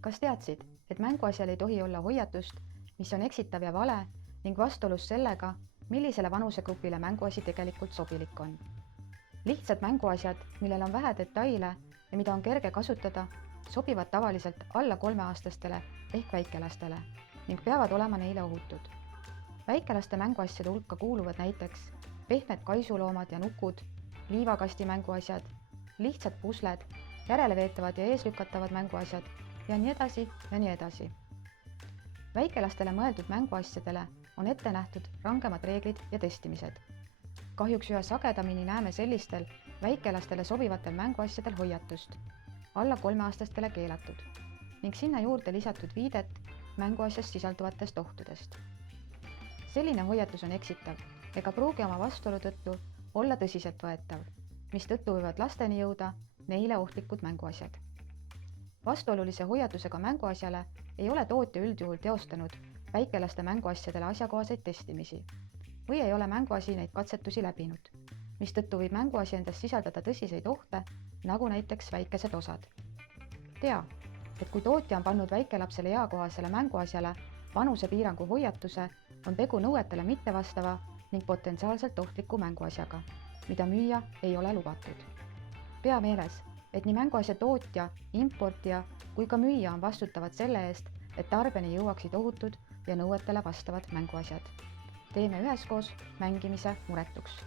Kas teadsid, et mänguasjal ei tohi olla hoiatust, mis on eksitav ja vale ning vastuolus sellega, millisele vanusegrupile mänguasi tegelikult sobilik on? Lihtsad mänguasjad, millel on vähe detaile ja mida on kerge kasutada, sobivad tavaliselt alla 3-aastastele ehk väikelastele ning peavad olema neile ohutud. Väikelaste mänguasjade hulka kuuluvad näiteks pehmed kaisuloomad ja nukud, liivakasti mänguasjad, lihtsad pusled, järeleveetavad ja eeslükatavad mänguasjad ja nii edasi ja nii edasi. Väikelastele mõeldud mänguasjadele on ette nähtud rangemad reeglid ja testimised. Kahjuks üha sagedamini näeme sellistel väikelastele sobivatel mänguasjadel hoiatust, alla 3-aastastele keelatud, ning sinna juurde lisatud viidet mänguasjas sisalduvatest ohtudest. Selline hoiatus on eksitav ega pruugi oma vastuolu tõttu olla tõsiseltvõetav, mistõttu võivad lasteni jõuda neile ohtlikud mänguasjad. Vastuolulise hoiatusega mänguasjale ei ole tootja üldjuhul teostanud väikelaste mänguasjadele asjakohaseid testimisi või ei ole mänguasi neid katsetusi läbinud, mistõttu võib mänguasi endas sisaldada tõsiseid ohte, nagu näiteks väikesed osad. Tea, et kui tootja on pannud väikelapsele eakohasele mänguasjale vanusepiirangu hoiatuse, on tegu nõuetele mittevastava ning potentsiaalselt ohtliku mänguasjaga, mida müüa ei ole lubatud. Pea meeles, et nii mänguasja tootja, importija kui ka müüja on vastutavad selle eest, et tarbijani jõuaksid ohutud ja nõuetele vastavad mänguasjad. Teeme üheskoos mängimise muretuks.